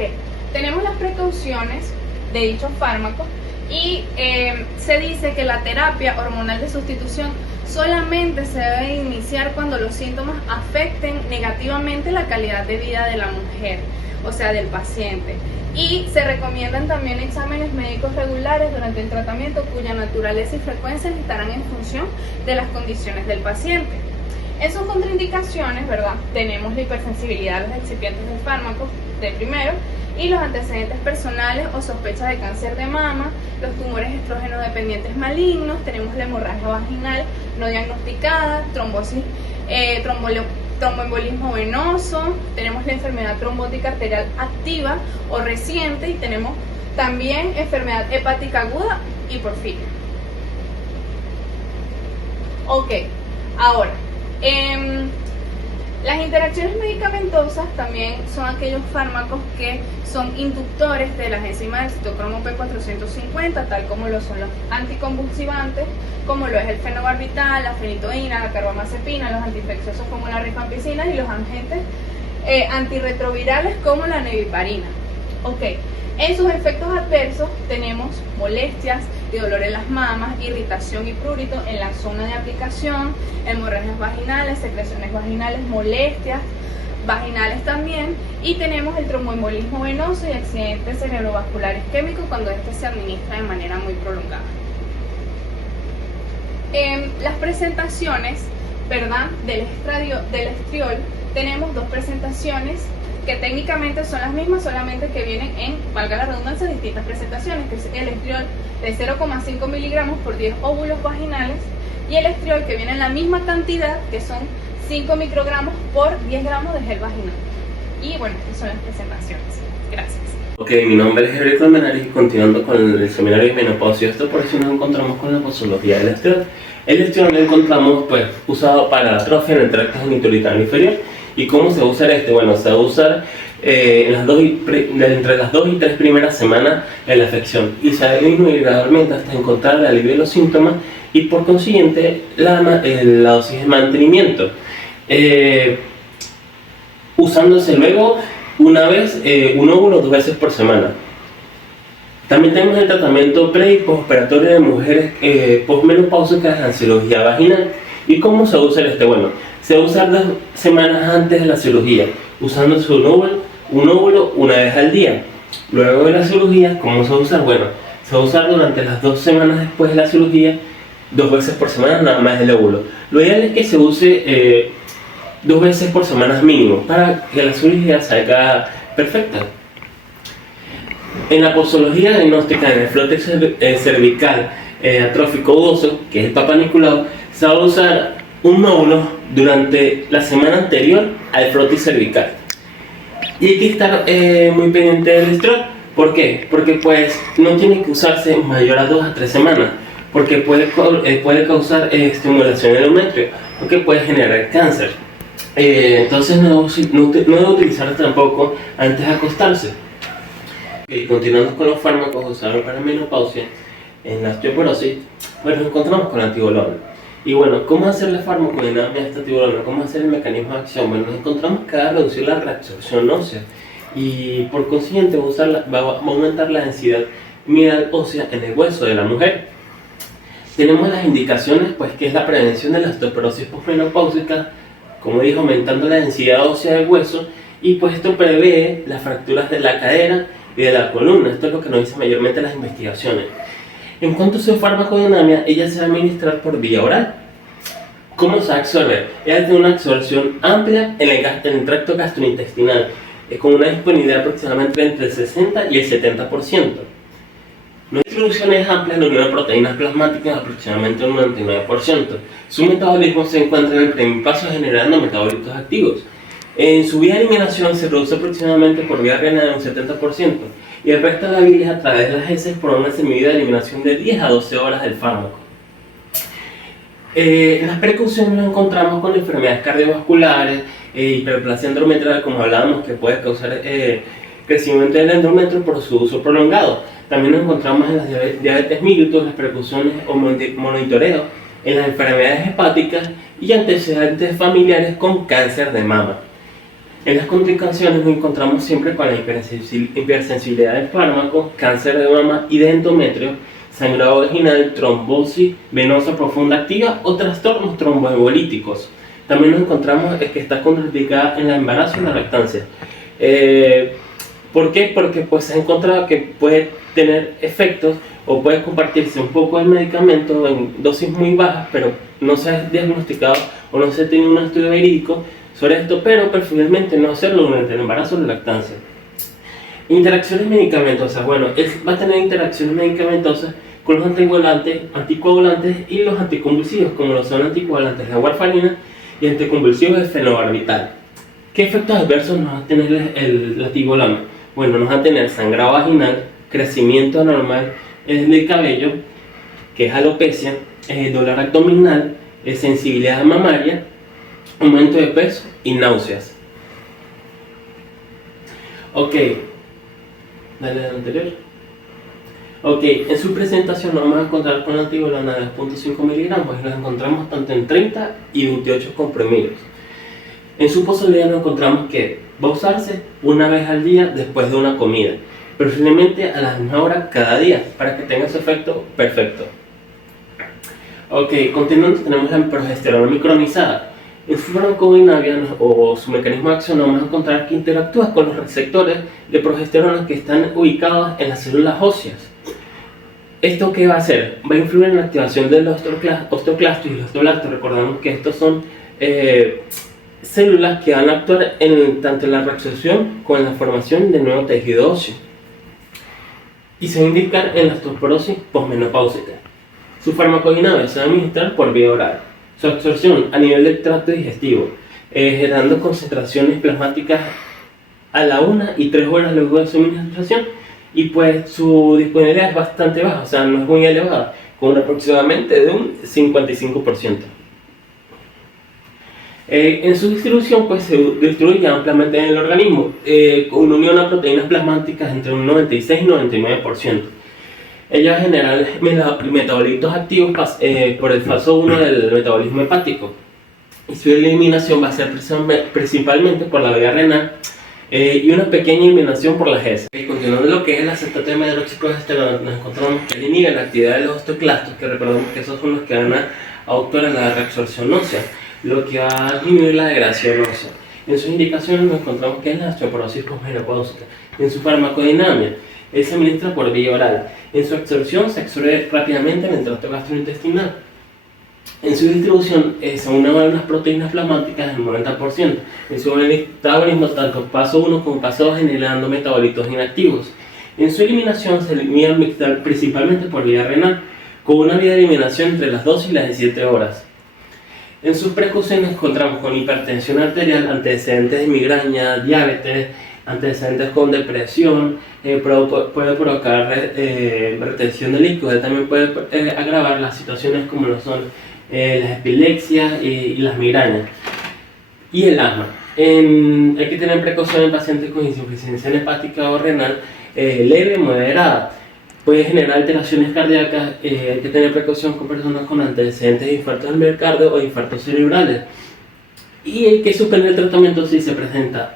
tenemos las precauciones de dichos fármacos y se dice que la terapia hormonal de sustitución solamente se debe iniciar cuando los síntomas afecten negativamente la calidad de vida de la mujer, o sea, del paciente. Y se recomiendan también exámenes médicos regulares durante el tratamiento, cuya naturaleza y frecuencia estarán en función de las condiciones del paciente. En sus contraindicaciones, ¿verdad?, tenemos la hipersensibilidad a los excipientes del fármaco, de primero, y los antecedentes personales o sospechas de cáncer de mama, los tumores estrógeno dependientes malignos, tenemos la hemorragia vaginal no diagnosticada, trombosis, tromboembolismo venoso, tenemos la enfermedad trombótica arterial activa o reciente, y tenemos también enfermedad hepática aguda y porfiria. Ok, ahora, las interacciones medicamentosas también son aquellos fármacos que son inductores de las enzimas del citocromo P450, tal como lo son los anticonvulsivantes, como lo es el fenobarbital, la fenitoína, la carbamazepina, los antiinfecciosos como la rifampicina y los agentes antirretrovirales como la neviparina. Ok, En sus efectos adversos tenemos molestias y dolor en las mamas, irritación y prurito en la zona de aplicación, hemorragias vaginales, secreciones vaginales, molestias vaginales también, y tenemos el tromboembolismo venoso y accidentes cerebrovasculares isquémicos cuando este se administra de manera muy prolongada. Las presentaciones, ¿verdad?, del estriol, tenemos dos presentaciones que técnicamente son las mismas, solamente que vienen en, valga la redundancia, distintas presentaciones, que es el estriol de 0,5 miligramos por 10 óvulos vaginales y el estriol que viene en la misma cantidad, que son 5 microgramos por 10 gramos de gel vaginal. Y bueno, estas son las presentaciones. Gracias. Ok, mi nombre es Eurico Almenares y continuando con el seminario de menopausia, esto por eso nos encontramos con la posología del estriol. El estriol lo encontramos pues usado para la atrofia en el tracto genitourinary inferior. ¿Y cómo se usa este? Bueno, se va a usar entre las 2 y 3 primeras semanas de la afección y se va a disminuir gradualmente hasta encontrar el alivio de los síntomas y por consiguiente la dosis de mantenimiento. Usándose luego una vez, un óvulo 2 veces por semana. También tenemos el tratamiento pre y postoperatorio de mujeres posmenopáusicas en cirugía vaginal. ¿Y cómo se usa este? Bueno, se usa 2 semanas antes de la cirugía, usándose un óvulo una vez al día. Luego de la cirugía, ¿cómo se usa? Bueno, se va a usar durante las 2 semanas después de la cirugía, 2 veces por semana nada más el óvulo. Lo ideal es que se use 2 veces por semana mínimo, para que la cirugía salga perfecta. En la posología diagnóstica en el frote cervical atrófico udoso, que es el Papa Nicolau, se va a usar un óvulo durante la semana anterior al frotis cervical. Y hay que estar muy pendiente del estriol. ¿Por qué? Porque pues no tiene que usarse mayor a 2 a 3 semanas, porque puede causar estimulación del endometrio, lo que puede generar cáncer. Entonces no debe utilizarlo tampoco antes de acostarse. Continuando con los fármacos usados para menopausia, en la osteoporosis, pues nos encontramos con la antibolona. Y bueno, ¿cómo hacer la farmacodinámica de esta antibolona? ¿Cómo hacer el mecanismo de acción? Bueno, nos encontramos que va a reducir la reabsorción ósea y por consiguiente va a aumentar la densidad mineral ósea en el hueso de la mujer. Tenemos las indicaciones, pues, que es la prevención de la osteoporosis posmenopáusica, como dije, aumentando la densidad ósea del hueso, y pues esto prevé las fracturas de la cadera y de la columna. Esto es lo que nos dicen mayormente las investigaciones. En cuanto a su farmacodinámica, ella se va a administrar por vía oral. ¿Cómo se va a absorber? Ella tiene una absorción amplia en el tracto gastrointestinal, con una disponibilidad aproximadamente entre el 60 y el 70%. La distribución es amplia en la unión de proteínas plasmáticas, aproximadamente un 99%. Su metabolismo se encuentra en el primer paso generando metabolitos activos. En su vía de eliminación se produce aproximadamente por vía renal un 70%, y el resto de la bilis a través de las heces por una semivida de eliminación de 10 a 12 horas del fármaco. En las precauciones nos encontramos con enfermedades cardiovasculares, hiperplasia endometrial, como hablábamos, que puede causar crecimiento del endometrio por su uso prolongado. También nos encontramos en las diabetes mellitus, las precauciones o monitoreo en las enfermedades hepáticas y antecedentes familiares con cáncer de mama. En las contraindicaciones nos encontramos siempre con la hipersensibilidad del fármaco, cáncer de mama y de endometrio, sangrado vaginal, trombosis venosa profunda activa o trastornos tromboembolíticos. También nos encontramos que está contraindicada en el embarazo y la lactancia. ¿Por qué? Porque pues se ha encontrado que puede tener efectos o puede compartirse un poco del medicamento en dosis muy bajas, pero no se ha diagnosticado o no se ha tenido un estudio verídico sobre esto, pero preferiblemente no hacerlo durante el embarazo o la lactancia. Interacciones medicamentosas. Bueno, va a tener interacciones medicamentosas con los anticoagulantes y los anticonvulsivos, como lo son anticoagulantes de warfarina y anticonvulsivos de fenobarbital. ¿Qué efectos adversos nos va a tener la tibolana? Bueno, nos va a tener sangrado vaginal, crecimiento anormal del cabello, que es alopecia, dolor abdominal, sensibilidad mamaria, aumento de peso y náuseas. Ok, dale al anterior. Ok, en su presentación nos vamos a encontrar con la antibolana de 2.5 miligramos y los encontramos tanto en 30 y 28 comprimidos. En su posibilidad nos encontramos que va a usarse una vez al día después de una comida. preferiblemente a la misma hora cada día, para que tenga su efecto perfecto. Ok, continuando tenemos la progesterona micronizada. En su farmacodinámica o su mecanismo de acción vamos a encontrar que interactúa con los receptores de progesterona que están ubicados en las células óseas. ¿Esto qué va a hacer? Va a influir en la activación de los osteoclastos y los osteoblastos. Recordamos que estos son células que van a actuar tanto en la reabsorción como en la formación de nuevo tejido óseo. Y se va a indicar en la osteoporosis posmenopáusica. Su farmacodinámica se va a administrar por vía oral. Su absorción a nivel del tracto digestivo, generando concentraciones plasmáticas a la 1 y 3 horas luego de su administración, y pues su disponibilidad es bastante baja, o sea, no es muy elevada, con aproximadamente de un 55%. En su distribución pues se distribuye ampliamente en el organismo, con unión a proteínas plasmáticas entre un 96 y 99%. Ella va a generar metabolitos activos por el paso 1 del metabolismo hepático, y su eliminación va a ser principalmente por la vía renal y una pequeña eliminación por las heces. Continuando lo que es el acetato de medroxiprogesterona, nos encontramos que inhibe la actividad de los osteoclastos, que recordemos que esos son los que van a actuar en la reabsorción ósea, lo que va a disminuir la degradación ósea. En sus indicaciones nos encontramos que es la osteoporosis posmenopáusica. En su farmacodinámica, se administra por vía oral. En su absorción se absorbe rápidamente en el tracto gastrointestinal. En su distribución se unen unas proteínas plasmáticas del 90%. En su metabolismo, tanto paso 1 como paso 2 generando metabolitos inactivos. En su eliminación se elimina principalmente por vía renal, con una vía de eliminación entre las 2 y las 17 horas. En sus precauciones encontramos con hipertensión arterial, antecedentes de migraña, diabetes, antecedentes con depresión, puede provocar retención de líquidos, también puede agravar las situaciones como lo son las epilepsias y las migrañas. Y el asma. Hay que tener precaución en pacientes con insuficiencia hepática o renal leve o moderada. Puede generar alteraciones cardíacas. Hay que tener precaución con personas con antecedentes de infartos del miocardio o infartos cerebrales. Y hay que suspender el tratamiento si se presenta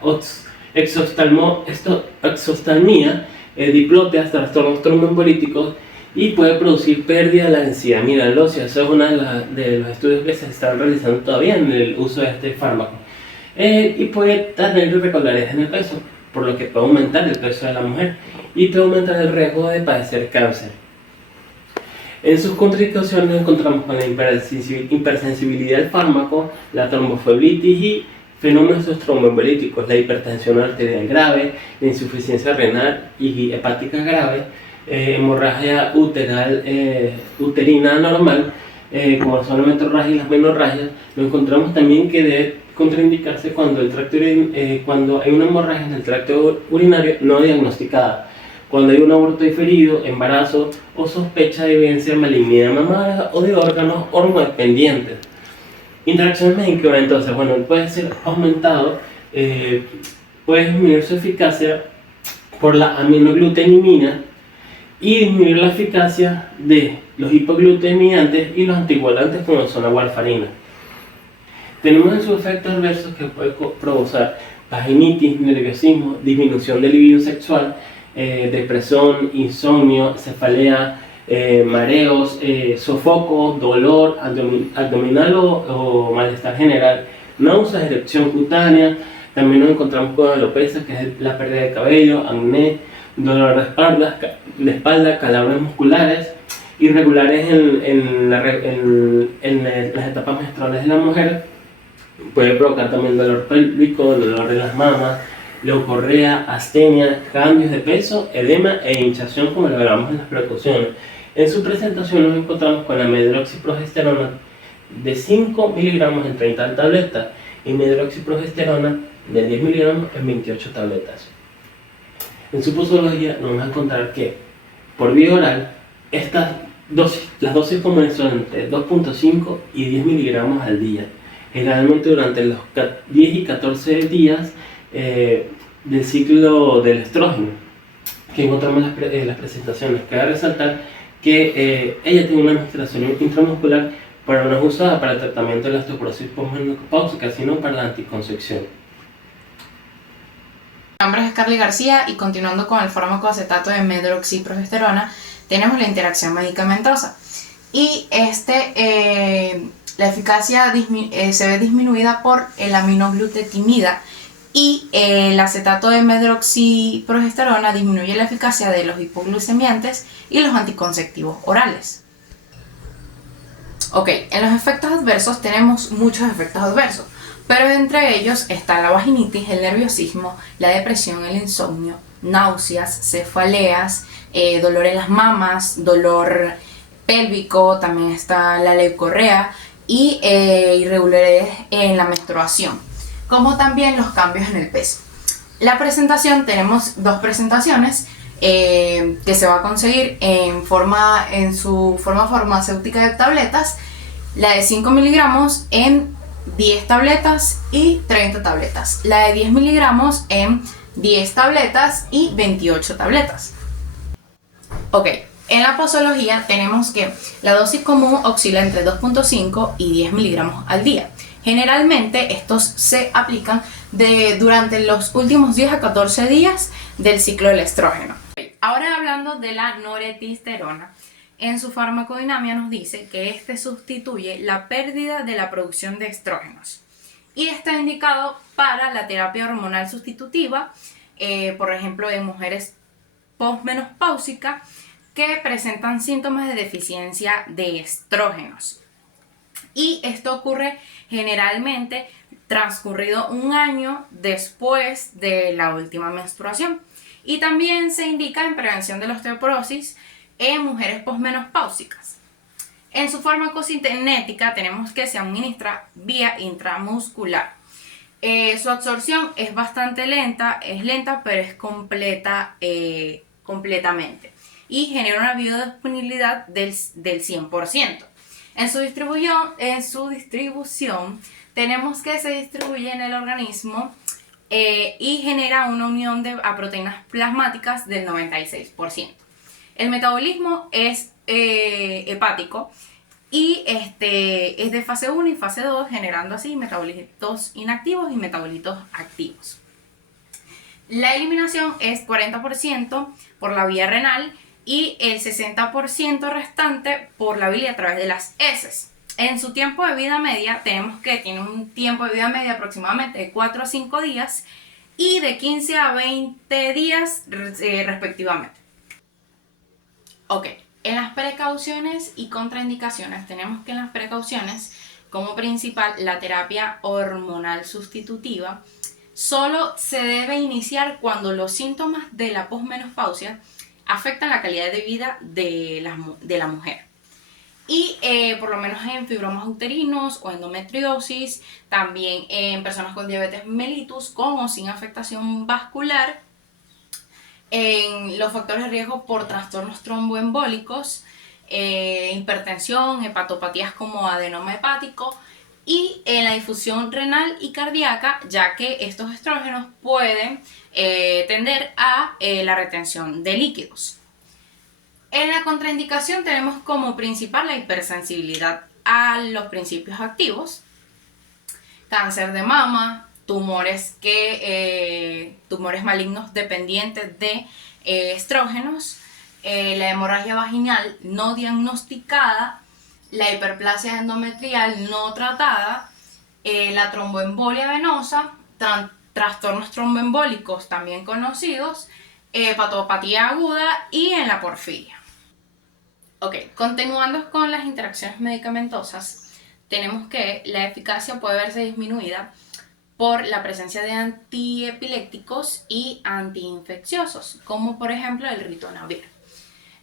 exoftalmia, diploteas, trastornos tromboembolíticos, y puede producir pérdida de la densidad mineral ósea. Eso es uno de los estudios que se están realizando todavía en el uso de este fármaco. Y puede tener irregularidades en el peso, por lo que puede aumentar el peso de la mujer y puede aumentar el riesgo de padecer cáncer. En sus contraindicaciones encontramos con la hipersensibilidad al fármaco, la tromboflebitis y fenómenos tromboembolíticos, la hipertensión arterial grave, la insuficiencia renal y hepática grave, hemorragia uterina normal, como son las menorragias y las menorragias. Lo encontramos también que debe contraindicarse cuando hay una hemorragia en el tracto urinario no diagnosticada, cuando hay un aborto diferido, embarazo o sospecha de evidencia de malignidad mamaria o de órganos hormodependientes. Interacciones médicas, entonces, puede ser aumentado, puede disminuir su eficacia por la aminoglutenimina y disminuir la eficacia de los hipoglucemiantes y los anticoagulantes como son la warfarina. Tenemos en sus efectos adversos que puede provocar vaginitis, nerviosismo, disminución del libido sexual, depresión, insomnio, cefalea, mareos, sofoco, dolor abdominal o malestar general, náuseas, erección cutánea. También nos encontramos con alopecia, que es la pérdida de cabello, acné, dolor de espalda, calambres musculares, irregulares en las etapas menstruales de la mujer. Puede provocar también dolor pélvico, dolor de las mamas, leucorrea, astenia, cambios de peso, edema e hinchazón, como lo hablamos en las precauciones. En su presentación nos encontramos con la medroxiprogesterona de 5 miligramos en 30 tabletas y medroxiprogesterona de 10 miligramos en 28 tabletas. En su posología nos vamos a encontrar que por vía oral las dosis comunes son entre 2.5 y 10 miligramos al día, generalmente durante los 10 y 14 días del ciclo del estrógeno, que encontramos en las presentaciones. Cabe resaltar que ella tiene una administración intramuscular, pero no es usada para el tratamiento de la osteoporosis posmenopáusica, sino para la anticoncepción. Mi nombre es Carly García y continuando con el fármaco acetato de medroxiprogesterona, tenemos la interacción medicamentosa. Y la eficacia se ve disminuida por el aminoglutetimida y el acetato de medroxiprogesterona disminuye la eficacia de los hipoglucemiantes y los anticonceptivos orales. Ok, en los efectos adversos tenemos muchos efectos adversos, pero entre ellos está la vaginitis, el nerviosismo, la depresión, el insomnio, náuseas, cefaleas, dolor en las mamas, dolor pélvico, también está la leucorrea y irregularidades en la menstruación, como también los cambios en el peso. La presentación, tenemos dos presentaciones que se va a conseguir en su forma farmacéutica de tabletas, la de 5 miligramos en 10 tabletas y 30 tabletas, la de 10 miligramos en 10 tabletas y 28 tabletas. Ok, en la posología tenemos que la dosis común oscila entre 2.5 y 10 miligramos al día. Generalmente estos se aplican durante los últimos 10 a 14 días del ciclo del estrógeno. Ahora hablando de la norethisterona, en su farmacodinamia nos dice que este sustituye la pérdida de la producción de estrógenos y está indicado para la terapia hormonal sustitutiva, por ejemplo en mujeres posmenopáusicas que presentan síntomas de deficiencia de estrógenos. Y esto ocurre generalmente transcurrido un año después de la última menstruación. Y también se indica en prevención de la osteoporosis en mujeres posmenopáusicas. En su farmacocinética tenemos que se administra vía intramuscular. Su absorción es bastante lenta, pero es completa completamente y genera una biodisponibilidad del 100%. En su distribución tenemos que se distribuye en el organismo y genera una unión a proteínas plasmáticas del 96%. El metabolismo es hepático y es de fase 1 y fase 2, generando así metabolitos inactivos y metabolitos activos. La eliminación es 40% por la vía renal y el 60% restante por la bilis a través de las heces. En su tiempo de vida media tenemos que tiene un tiempo de vida media aproximadamente de 4 a 5 días y de 15 a 20 días respectivamente. Ok, en las precauciones y contraindicaciones tenemos que en las precauciones como principal la terapia hormonal sustitutiva solo se debe iniciar cuando los síntomas de la posmenopausia afectan la calidad de vida de la mujer. Y por lo menos en fibromas uterinos o endometriosis, también en personas con diabetes mellitus con o sin afectación vascular, en los factores de riesgo por trastornos tromboembólicos, hipertensión, hepatopatías como adenoma hepático y en la difusión renal y cardíaca, ya que estos estrógenos pueden tender a la retención de líquidos. En la contraindicación tenemos como principal la hipersensibilidad a los principios activos, cáncer de mama, tumores malignos dependientes de estrógenos, la hemorragia vaginal no diagnosticada, la hiperplasia endometrial no tratada, la tromboembolia venosa, trastornos tromboembólicos también conocidos, hepatopatía aguda y en la porfiria. Ok, continuando con las interacciones medicamentosas, tenemos que la eficacia puede verse disminuida por la presencia de antiepilépticos y antiinfecciosos, como por ejemplo el ritonavir.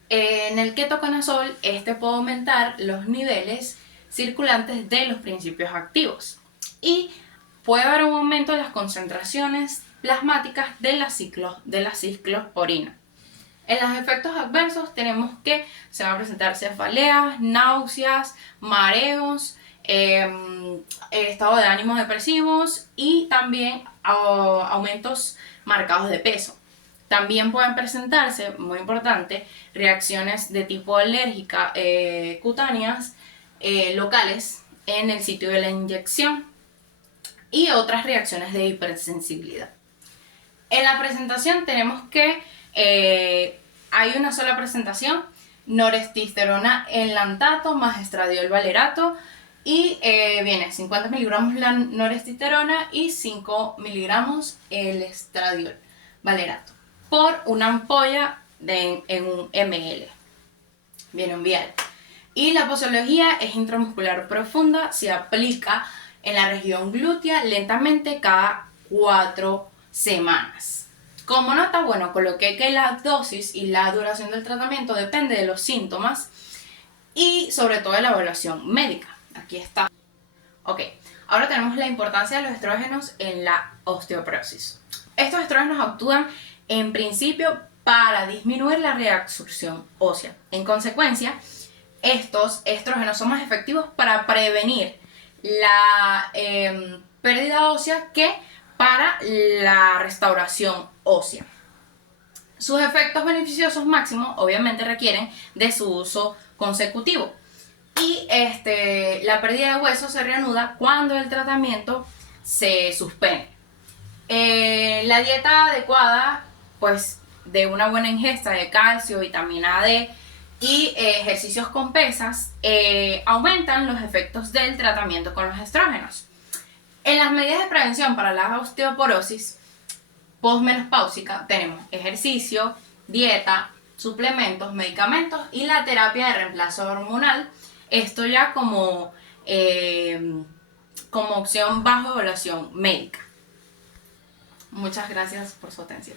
En el ketoconazol, puede aumentar los niveles circulantes de los principios activos y puede haber un aumento de las concentraciones plasmáticas de la ciclosporina. En los efectos adversos tenemos que se van a presentar cefaleas, náuseas, mareos, estado de ánimo depresivos y también aumentos marcados de peso. También pueden presentarse, muy importante, reacciones de tipo alérgica cutáneas locales en el sitio de la inyección y otras reacciones de hipersensibilidad. En la presentación tenemos que hay una sola presentación, norestisterona en lantato más estradiol valerato, y viene 50 miligramos la norestisterona y 5 miligramos el estradiol valerato por una ampolla en un ml. Viene un vial. Y la posología es intramuscular profunda, se aplica en la región glútea lentamente cada 4 semanas. Como nota, bueno, coloqué que la dosis y la duración del tratamiento depende de los síntomas y sobre todo de la evaluación médica. Aquí está. Ok, ahora tenemos la importancia de los estrógenos en la osteoporosis. Estos estrógenos actúan en principio para disminuir la reabsorción ósea. En consecuencia, estos estrógenos son más efectivos para prevenir la pérdida ósea que para la restauración ósea. Sus efectos beneficiosos máximos obviamente requieren de su uso consecutivo. Y la pérdida de hueso se reanuda cuando el tratamiento se suspende. La dieta adecuada, pues de una buena ingesta de calcio, vitamina D y ejercicios con pesas, aumentan los efectos del tratamiento con los estrógenos. En las medidas de prevención para la osteoporosis posmenopáusica tenemos ejercicio, dieta, suplementos, medicamentos y la terapia de reemplazo hormonal. Esto ya como opción bajo evaluación médica. Muchas gracias por su atención.